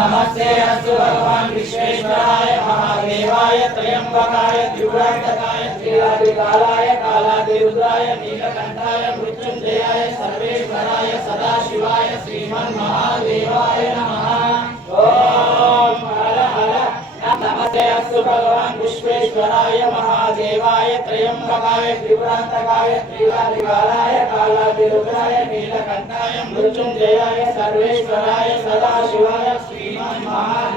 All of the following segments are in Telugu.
नमस्ते अस्तु भगवान विश्वेश्वराय महादेवाय त्र्यंबकाय द्युगंधकाय श्रीराधिकालाय कालादिरुद्राय नीलकंठाय मृत्युंजयाय सर्वेश्वराय सदाशिवाय श्रीमन महादेवाय नमः। ओम हर हर। नमस्ते अस्तु भगवान विश्वेश्वराय महादेवाय त्र्यंबकाय त्रिपुरांतकाय त्रिकालिकालाय कालादिरुद्राय नीलकंठाय मृत्युंजयाय सर्वेश्वराय सदाशिवाय श्री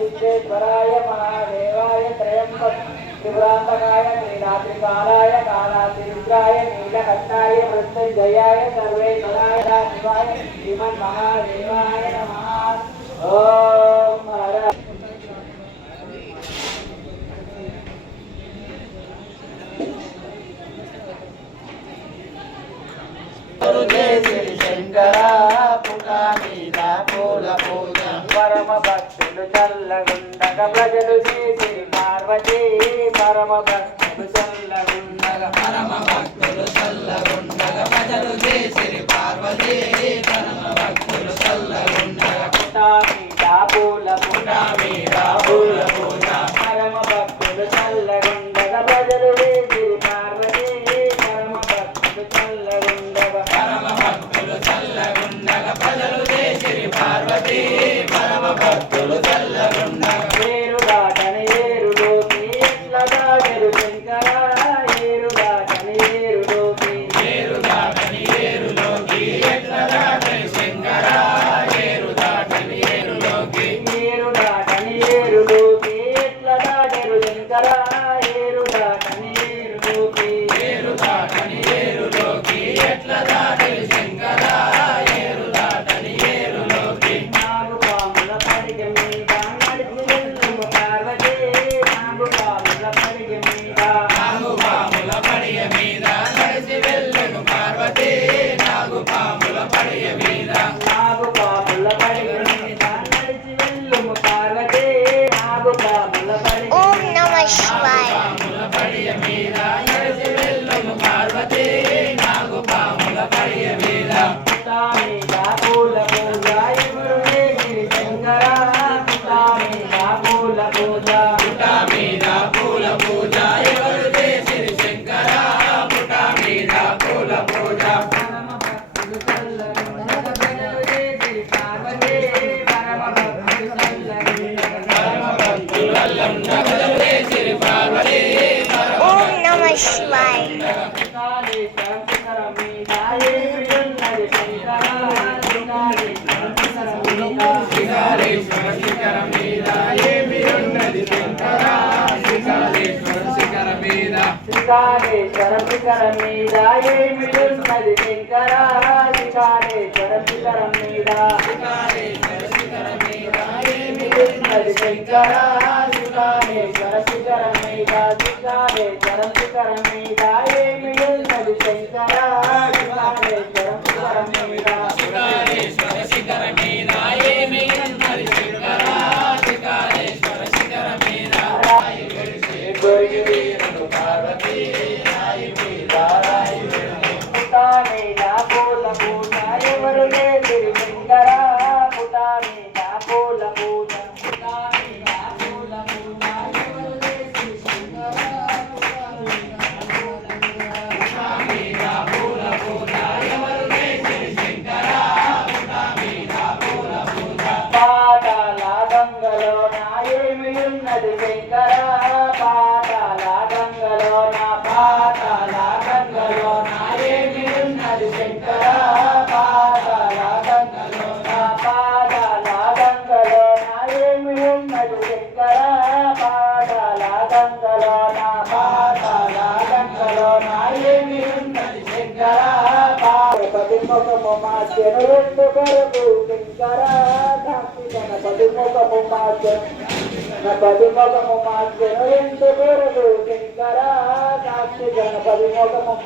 विश्वेश्वराय महादेवाय त्र्यम्बक त्रिपुरान्तकाय त्रिरात्रिकालाय कालातिरुद्राय नीलकण्ठाय मृत्युञ्जयाय పరమ భక్తులు చల్లగుండగ ప్రజలు చేసి పార్వతీ పరమ భక్తులు చల్లగుండగ. పరమ భక్తులు చల్లగుండగ ప్రజలు చేసిరి శంకర మీద శిఖాలేశ్వర శిఖర మీద ఏమి ఉన్నది శంకర శిఖర మీద శ్రీకాళేశ్వర శిఖర మీద శంకర శ్రీకాళేశ్వర శిఖర మీద శిఖాలేశ్వర శిఖర మీద ఏమి ఉన్నది శంకర? శ్రీకాళేశ్వర శిఖర మీద శిఖర మీద ఏమి ఉన్నది శంకర? శిఖర మీద గొరిగి వీరుడు మీద రాయి మీద పూల పూజ ఎవరు శంకర మీద పూల గంగలో నా పాతాళ గంగలో నా ఏమి ఉన్నది శంకర పది ముఖము మాస్యను రెండు కొరకు శంకర గణపతి ముఖము మాస్యను గణపతి ముఖము కొరకు శంకర సాక్షి గణపతి ముఖము.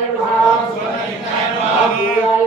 Abraham, Abraham,